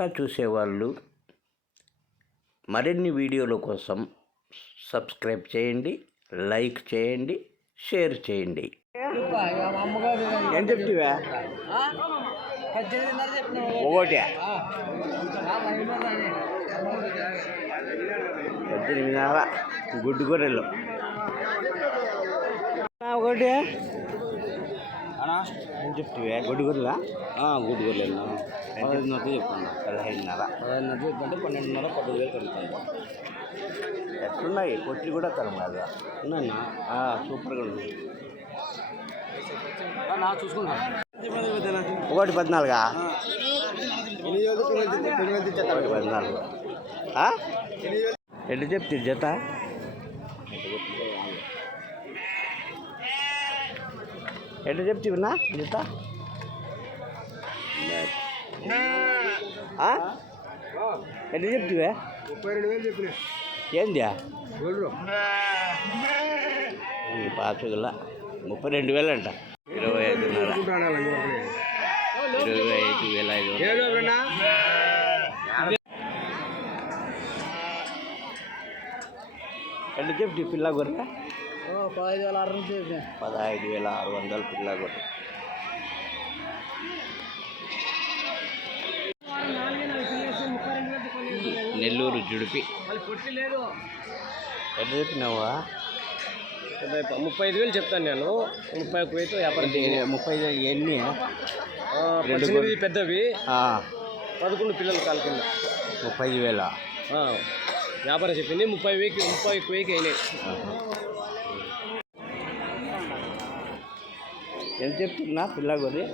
కొత్తగా చూసేవాళ్ళు మరిన్ని వీడియోల కోసం సబ్స్క్రైబ్ చేయండి, లైక్ చేయండి, షేర్ చేయండి. ఏం చెప్తివా? ఒకటి 18 గుడ్డు గొర్రెలు ఒకటి ఏం చెప్తివా? గుడ్డు గొర్రెలా? గుడ్డు గొర్రెలు 15 చెప్పండి. 15.5 చెప్పంటే 12.5 10,000 కలుగుతుంది. ఎట్లున్నాయి? కొట్లు కూడా తరం కదా ఉన్నాయన్నా. సూపర్గా ఉంది. చూసుకున్నా ఒకటి 14. 14 ఎట్లా చెప్తే జత? ఎట్లా చెప్తున్నా జత? ఎట్లా చెప్తివా? 32,000 చెప్పిన. ఏంది పాసుగల 32,000 అంట. 25,500. ఎట్లా చెప్తి పిల్ల గొర్రె? 15,600 పిల్ల గొర్రె. నెల్లూరు జుడిపి. ఎట్లా చెప్పినావా? 35,000 చెప్తాను నేను. 31,000 వ్యాపారం. 35,000 ఎన్ని? 8 పెద్దవి, 11 పిల్లలు కాలు కింద. 35,000 వ్యాపారం చెప్పింది. 30,000 అయినాయి. ఎంత చెప్తున్నా పిల్ల గొర్రె?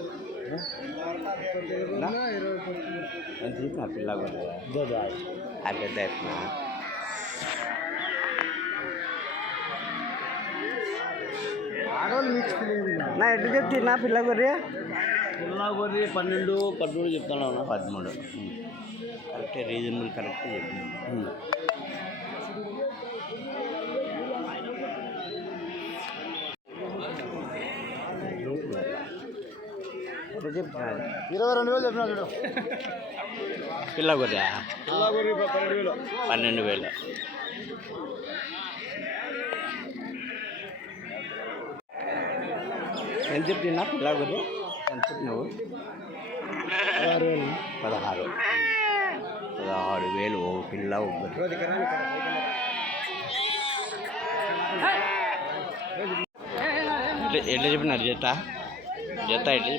ఎంత చెప్పినా పిల్ల గొర్రె? పెద్ద చెప్పిన. ఎట్లా చెప్తున్నా పిల్ల గొర్రె? పిల్ల గొర్రె 12, 13 చెప్తాను. 13 కరెక్టే. రీజనబుల్ కరెక్ట్ చెప్పిన. ఎట్లా చెప్తున్నా? 22,000 చెప్పినా చూడు. పిల్ల గొర్రె 12,000. ఎంత చెప్తున్నా పిల్ల గొర్రె? ఎంత చెప్పినావు? 16,000 ఓ పిల్ల ఒక్కటి. ఎట్లా చెప్పినారు జత? జత ఎట్లా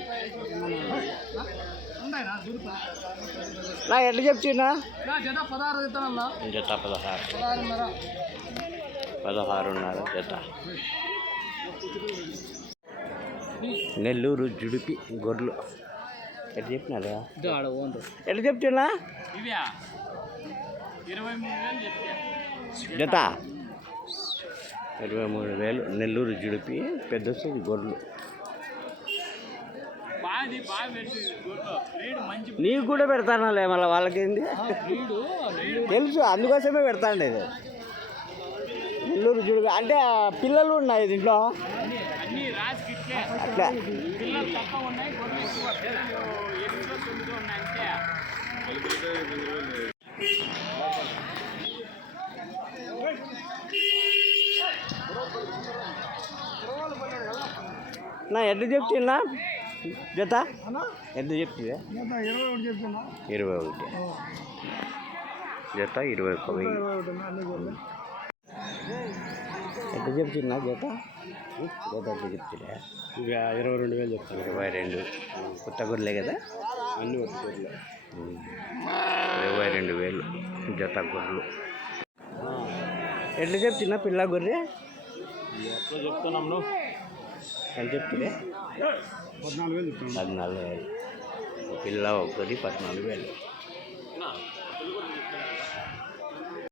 ఎట్లా చెప్తున్నా? జత 16.5 జత. నెల్లూరు జుడిపి గొర్రెలు ఎట్లా చెప్పినారా? ఎట్లా చెప్తున్నా? జత 23,000. నెల్లూరు జుడిపి పెద్ద సైజు గొర్రెలు. నీకు కూడా పెడతానాలే, మళ్ళీ వాళ్ళకేంది తెలుసు, అందుకోసమే పెడతాండేది. నెల్లూరు జుడిపి అంటే పిల్లలు ఉన్నాయి దీంట్లో అట్లా. ఎట్లా చెప్తున్నా జత? ఎంత చెప్తుందా? 21 జత 21,000. ఎంత చెప్తున్నా జత? జత ఎంత చెప్తున్నా? 22,000 చెప్తాను. 22 కొత్త గొర్రెలే కదా అన్ని కొత్త గొర్రెలు. 22,000 జత గొర్రెలు. ఎట్లా చెప్తున్నా పిల్ల గొర్రె? ఎట్లా చెప్తున్నాము? ఎంత చెప్తుందే? 14,000 చెప్తాను. 14,000 పిల్ల ఒకటి 14,000.